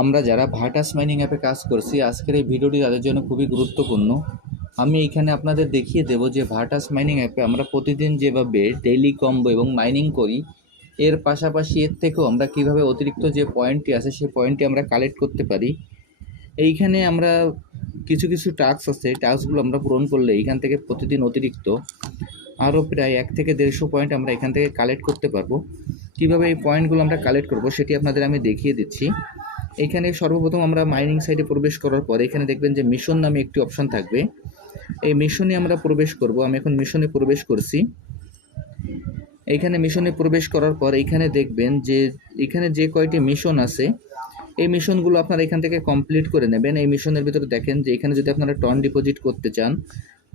আমরা যারা ভাটাস মাইনিং অ্যাপে কাজ করছি, আজকের এই ভিডিওটি তাদের জন্য খুবই গুরুত্বপূর্ণ। আমি এইখানে আপনাদের দেখিয়ে দেব যে ভাটাস মাইনিং অ্যাপে আমরা প্রতিদিন যেভাবে ডেইলি কম্বো এবং মাইনিং করি, এর পাশাপাশি এর থেকেও আমরা কীভাবে অতিরিক্ত যে পয়েন্টটি আছে সেই পয়েন্টটি আমরা কালেক্ট করতে পারি। এইখানে আমরা কিছু কিছু টাস্ক আছে টাস্কগুলো আমরা পূরণ করলে এইখান থেকে প্রতিদিন অতিরিক্ত আরও প্রায় এক থেকে দেড়শো পয়েন্ট আমরা এখান থেকে কালেক্ট করতে পারব। কীভাবে এই পয়েন্টগুলো আমরা কালেক্ট করব, সেটি আপনাদের আমি দেখিয়ে দিচ্ছি। এখানে সর্বপ্রথম আমরা মাইনিং সাইটে প্রবেশ করার পর এখানে দেখবেন যে মিশন নামে একটি অপশন থাকবে। এই মিশনে আমরা প্রবেশ করব, আমি এখন মিশনে প্রবেশ করছি। এইখানে মিশনে প্রবেশ করার পর এইখানে দেখবেন যে এখানে যে কয়টি মিশন আছে, এই মিশনগুলো আপনারা এখান থেকে কমপ্লিট করে নেবেন। এই মিশনের ভিতরে দেখেন যে এখানে যদি আপনারা টন ডিপোজিট করতে চান,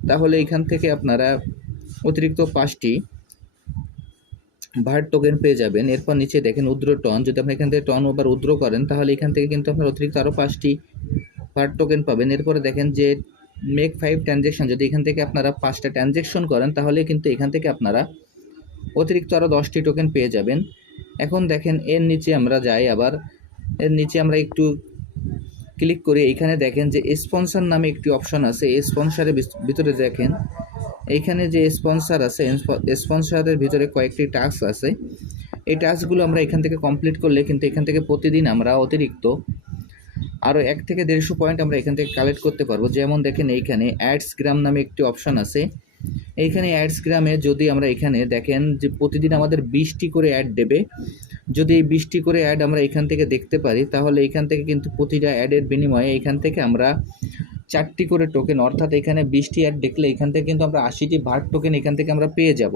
তাহলে এখান থেকে আপনারা অতিরিক্ত পাঁচটি ভার টোকেন পেয়ে যাবেন। এরপর নিচে দেখেন উদ্র টন যদি আপনি এখান থেকে টন ওভার উদ্র করেন, তাহলে এখান থেকে কিন্তু আপনার অতিরিক্ত আরও পাঁচটি ভার টোকেন পাবেন। এরপরে দেখেন যে মেক ফাইভ ট্রানজ্যাকশন যদি এখান থেকে আপনারা পাঁচটা ট্রানজ্যাকশন করেন, তাহলে কিন্তু এখান থেকে আপনারা অতিরিক্ত আরও দশটি টোকেন পেয়ে যাবেন। এখন দেখেন এর নিচে আমরা যাই আবার। এর নিচে আমরা একটু ক্লিক করে। এইখানে দেখেন যে স্পন্সর নামে একটি অপশন আছে। এই স্পন্সরের ভিতরে দেখেন এইখানে যে স্পন্সর আছে স্পন্সরের ভিতরে কয়েকটি টাস্ক আছে। এই টাস্কগুলো আমরা এখান থেকে কমপ্লিট করলে কিন্তু এখান থেকে প্রতিদিন আমরা অতিরিক্ত আরও এক থেকে দেড়শো পয়েন্ট আমরা এখান থেকে কালেক্ট করতে পারব। যেমন দেখেন এইখানে অ্যাডস গ্রাম নামে একটি অপশান আছে। এইখানে অ্যাডস গ্রামে যদি আমরা এখানে দেখেন যে প্রতিদিন আমাদের বিশটি করে অ্যাড দেবে। যদি এই বিশটি করে অ্যাড আমরা এখান থেকে দেখতে পারি, তাহলে এখান থেকে কিন্তু প্রতিটা অ্যাডের বিনিময়ে এখান থেকে আমরা চারটি করে টোকেন অর্থাৎ এখানে বিশটি অ্যাড দেখলে এখান থেকে কিন্তু আমরা আশিটি ভাট টোকেন এখান থেকে আমরা পেয়ে যাব।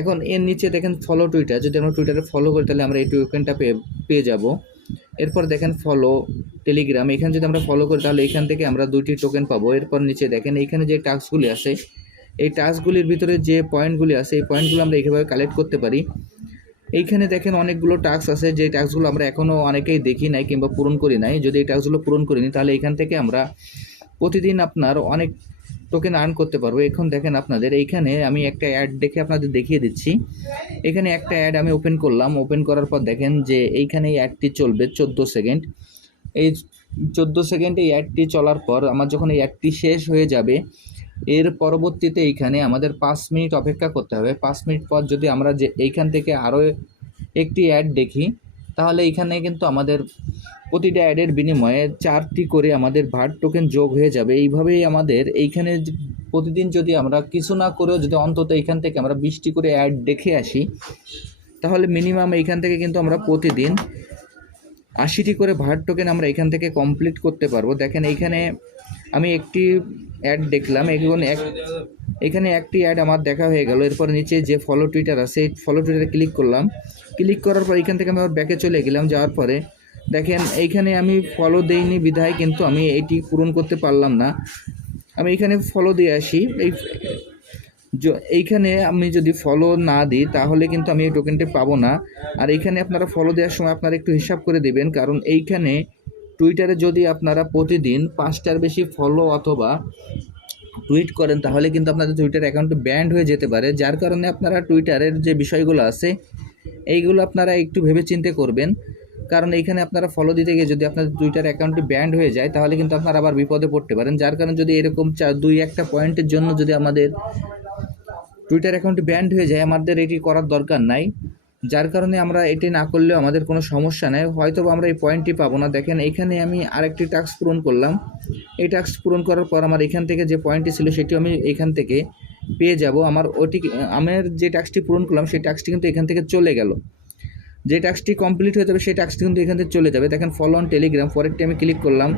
এখন এর নিচে দেখেন ফলো টুইটার যদি আমরা টুইটারে ফলো করি তাহলে আমরা এই টোকেনটা পেয়ে পেয়ে যাব। এরপর দেখেন ফলো টেলিগ্রাম এখানে যদি আমরা ফলো করি তাহলে এখান থেকে আমরা দুইটি টোকেন পাবো। এরপর নিচে দেখেন এইখানে যে টাস্কগুলি আছে, এই টাস্কগুলির ভিতরে যে পয়েন্টগুলি আছে, এই পয়েন্টগুলো আমরা এইভাবে কালেক্ট করতে পারি। এইখানে দেখেন অনেকগুলো টাস্ক আছে, যে টাস্কগুলো আমরা এখনও অনেকেই দেখি নাই কিংবা পূরণ করি নাই। যদি এই টাস্কগুলো পূরণ করিনি, তাহলে এখান থেকে আমরা প্রতিদিন আপনার অনেক টোকেন আর্ন করতে পারব। এখন দেখেন আপনাদের, এইখানে আমি একটা অ্যাড দেখে আপনাদের দেখিয়ে দিচ্ছি। এখানে একটা অ্যাড আমি ওপেন করলাম। ওপেন করার পর দেখেন যে এইখানে এই অ্যাডটি চলবে চোদ্দ সেকেন্ড এই চোদ্দ সেকেন্ড এই অ্যাডটি চলার পর আমার যখন এই অ্যাডটি শেষ হয়ে যাবে এর পরবর্তীতে এইখানে আমাদের পাঁচ মিনিট অপেক্ষা করতে হবে। পাঁচ মিনিট পর যদি আমরা যে এইখান থেকে আরও একটি অ্যাড দেখি, তাহলে এইখানে কিন্তু আমাদের প্রতিটা অ্যাডের বিনিময়ে চারটি করে আমাদের ভাট টোকেন যোগ হয়ে যাবে। এইভাবেই আমাদের এইখানে প্রতিদিন যদি আমরা কিছু না করেও যদি অন্তত এইখান থেকে আমরা বিশটি করে অ্যাড দেখে আসি, তাহলে মিনিমাম এইখান থেকে কিন্তু আমরা প্রতিদিন আশিটি করে ভাট টোকেন আমরা এখান থেকে কমপ্লিট করতে পারব। দেখেন এইখানে আমি একটি অ্যাড দেখলাম এখন এক, এখানে একটি অ্যাড আমার দেখা হয়ে গেল। এরপর নিচে যে ফলো টুইটার আছে সেই ফলো টুইটারে ক্লিক করলাম। ক্লিক করার পর এখান থেকে আমি আবার ব্যাকে চলে গেলাম, যাওয়ার পরে দেখেন এইখানে আমি ফলো দেইনি বিধায়, কিন্তু আমি এটি পূরণ করতে পারলাম না। আমি এখানে ফলো দিয়ে আসি। এই এইখানে আমি যদি ফলো না দিই, তাহলে কিন্তু আমি এই টোকেনটি পাবো না। আর এইখানে আপনারা ফলো দেওয়ার সময় আপনারা একটু হিসাব করে দেবেন, কারণ এইখানে টুইটারে যদি আপনারা প্রতিদিন পাঁচটার বেশি ফলো অথবা টুইট করেন, তাহলে কিন্তু আপনাদের টুইটার অ্যাকাউন্ট ব্যান্ড হয়ে যেতে পারে। যার কারণে আপনারা টুইটারের যে বিষয়গুলো আছে, এইগুলো আপনারা একটু ভেবে চিন্তে করবেন। কারণ এইখানে আপনারা ফলো দিতে গিয়ে যদি আপনাদের টুইটার অ্যাকাউন্টটি ব্যান্ড হয়ে যায়, তাহলে কিন্তু আপনারা আবার বিপদে পড়তে পারেন। যার কারণে যদি এরকম চার, দুই, একটা পয়েন্টের জন্য যদি আমাদের টুইটার অ্যাকাউন্টটি ব্যান্ড হয়ে যায়, আমাদের এটি করার দরকার নাই। যার কারণে আমরা এটি না করলেও আমাদের কোনো সমস্যা নেই। হয়তো আমরা এই পয়েন্টটি পাবো না। দেখেন, এখানে আমি আরেকটি টাস্ক পূরণ করলাম। এই টাস্ক পূরণ করার পর আমার এখান থেকে যে পয়েন্টটি ছিল সেটি আমি এখান থেকে পেয়ে যাব। আমার ওটি, আমার যে টাস্কটি পূরণ করলাম, সেই টাস্কটি কিন্তু এখান থেকে চলে গেল। যে টাস্কটি কমপ্লিট হয়ে যাবে, সেই টাস্কটি কিন্তু এখান থেকে চলে যাবে। দেখেন ফলো অন টেলিগ্রাম পরেরটি আমি ক্লিক করলাম।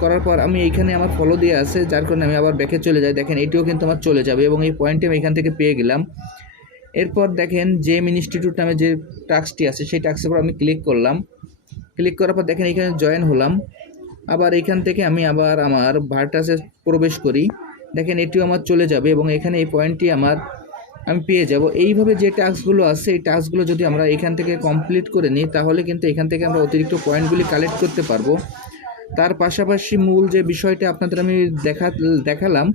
করার পর আমি এইখানে আমার ফলো দিয়ে আছে, যার কারণে আমি আবার ব্যাকে চলে যাই। দেখেন, এটিও কিন্তু আমার চলে যাবে এবং এই পয়েন্টটি আমি এখান থেকে পেয়ে গেলাম। এরপর দেখেন জেম ইনস্টিটিউট নামে যে টাস্কটি আছে, সেই টাস্কের উপর আমি ক্লিক করলাম। ক্লিক করার পর দেখেন এখানে জয়েন হলাম। আবার এখান থেকে আমি আবার আমার ভার্টাসে প্রবেশ করি। দেখেন এটিও আমার চলে যাবে এবং এখানে এই পয়েন্টটি আমার, আমি পেয়ে যাব। এইভাবে যে টাস্কগুলো আছে, এই টাস্কগুলো যদি আমরা এখান থেকে কমপ্লিট করে নিই, তাহলে কিন্তু এখান থেকে আমরা অতিরিক্ত পয়েন্টগুলি কালেক্ট করতে পারব। তার পাশাপাশি মূল যে বিষয়টা আপনাদের আমি দেখা, দেখালাম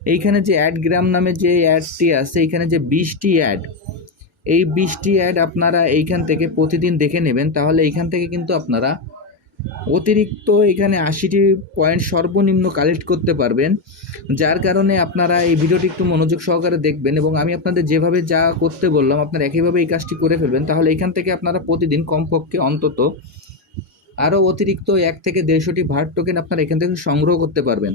এইখানে যে অ্যাড গ্রাম নামে যে অ্যাডটি আছে, এইখানে যে বিশটি অ্যাড এই বিশটি অ্যাড আপনারা এইখান থেকে প্রতিদিন দেখে নেবেন। তাহলে এইখান থেকে কিন্তু আপনারা অতিরিক্ত এখানে আশিটি পয়েন্ট সর্বনিম্ন কালেক্ট করতে পারবেন। যার কারণে আপনারা এই ভিডিওটি একটু মনোযোগ সহকারে দেখবেন এবং আমি আপনাদের যেভাবে যা করতে বললাম, আপনারা একইভাবে এই কাজটি করে ফেলবেন। তাহলে এখান থেকে আপনারা প্রতিদিন কমপক্ষে অন্তত আরও অতিরিক্ত এক থেকে দেড়শোটি ভার্ট টোকেন আপনারা এখান থেকে সংগ্রহ করতে পারবেন।